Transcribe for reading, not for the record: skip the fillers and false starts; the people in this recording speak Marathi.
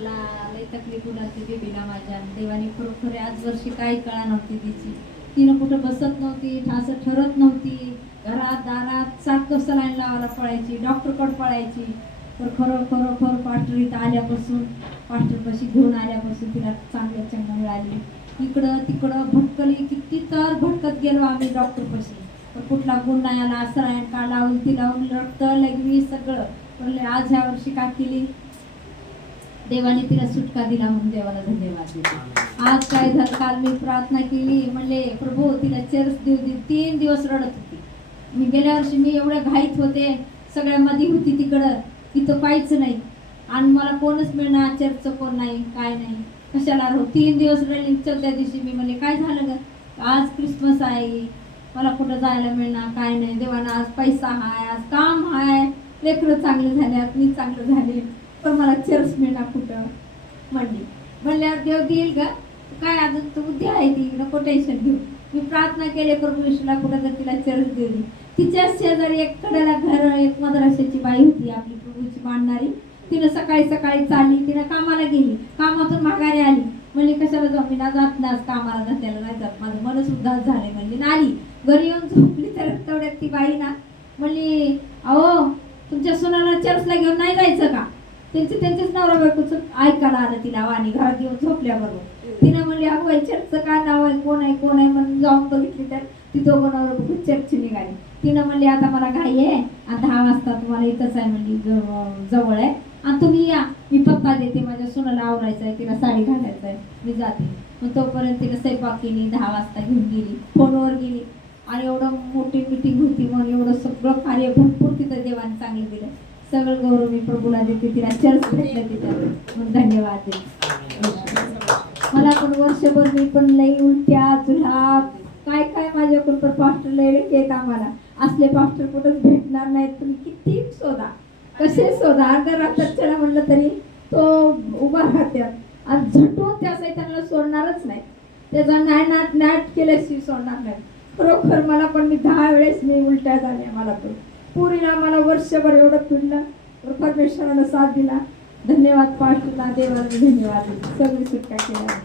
पास्टरला लई तकलीफ होती बेबीला माझ्या. देवाने खरोखर आज वर्षी काही कळा नव्हती तिची. तिनं कुठं बसत नव्हती, असं ठरत नव्हती. घरात दारात सारखं सलाईन लावायला पळायची, डॉक्टरकडे पळायची. तर खरोखर पास्टर इथं आल्यापासून, पास्टरपाशी घेऊन आल्यापासून तिला चांगलं चांगलं मिळाली. इकडं तिकडं भटकली, किती तर भटकत गेलो आम्ही डॉक्टरपाशी. तर कुठला गुण नाही आला, सलाईन का लावून ती लावून रक्त लगवी सगळं. पण आज ह्या वर्षी काय केली, देवाने तिला सुटका दिला म्हणून देवाला धन्यवाद देते. आज काय झालं, काल मी प्रार्थना केली, म्हणले प्रभू तिला चर्च देऊ दे. 3 दिवस रडत होती मी. गेल्या वर्षी मी एवढ्या घाईत होते, सगळ्यामध्ये होती तिकडं, इथं काहीच नाही आणि मला कोणच मिळणार, चर्चचं कोण नाही, काय नाही, कशाला राहू. 3 दिवस रडली. 4थ्या दिवशी मी म्हणले काय झालं ग, आज क्रिसमस आहे, मला कुठं जायला मिळणार, काय नाही. देवानं आज पैसा आहे, आज काम आहे, लेकरं चांगले झाल्यात, मी चांगलं झाले, पण मला चर्च मिळणार कुठं. म्हणल्यावर देव देईल का काय, अजून तू उद्या आहे ती, नको टेन्शन घेऊ. मी प्रार्थना केले प्रभू विष्णूला कुठं तर तिला चर्च देऊ. तिच्या शेजारी एक कडेला घर, एक मद्राशाची बाई होती आपली प्रभूची मांडणारी. तिनं सकाळी सकाळी चालली, तिनं कामाला गेली, कामातून माघारी आली. म्हणली कशाला जाऊ, मी ना जात नाही, कामाला धंद्याला नाही जात, माझं मनच उदास झाले. म्हणली ना आली घरी येऊन झोपली. तर तेवढ्यात ती बाई ना म्हणली, अहो तुमच्या सुनाला चर्चला घेऊन नाही जायचं का. त्यांचेच नवरा बायकोचं ऐकायला आलं तिला वाणी घरात येऊन झोपल्याबरोबर. तिनं म्हणली अगो चर्चचं काय नाव आहे, कोण आहे कोण आहे म्हणून जाऊन बघितली. तर ती दोघं नवरा बायको चर्चची निघाली. तिनं म्हणली आता मला घाई आहे, आता 10 वाजता तुम्हाला इथंच आहे म्हणली, जवळ आहे, आणि तुम्ही या, मी पप्पा देते, माझ्या सुनाला आवरायचं आहे, तिला साडी घालायचं आहे, मी जाते. मग तोपर्यंत तिला स्वयंपाक केली, 10 वाजता घेऊन गेली, फोनवर गेली. आणि एवढं मोठी मीटिंग होती, मग एवढं सगळं कार्य भरपूर तिथं देवाने चांगलं दिलं. सगळं गौरव मी प्रभूला देते. तिला चर्च भेटलं तिथं म्हणून धन्यवाद देते. मला पण वर्षभर मी पण लई उलट्या जुलाब काय काय माझ्याकडून, पण पास्टर लई येत आम्हाला. असले पास्टर कुठंच भेटणार नाहीत. तुम्ही किती शोधा, कसे शोधा, अर्ध्या रात्रात चला म्हणलं तरी तो उभा राहतात आणि झटून त्या सैतानाला सोडणारच नाही. त्याचा नाट केल्याशी सोडणार नाही. खरोखर मला पण, मी 10 वेळेस मी उलट्या झाल्या. मला पण पुरीला मला वर्षभर एवढं पिडलं, तर परमेश्वरानं साथ दिला. धन्यवाद पास्टरला, देवाला धन्यवाद. सगळी सुटका केला.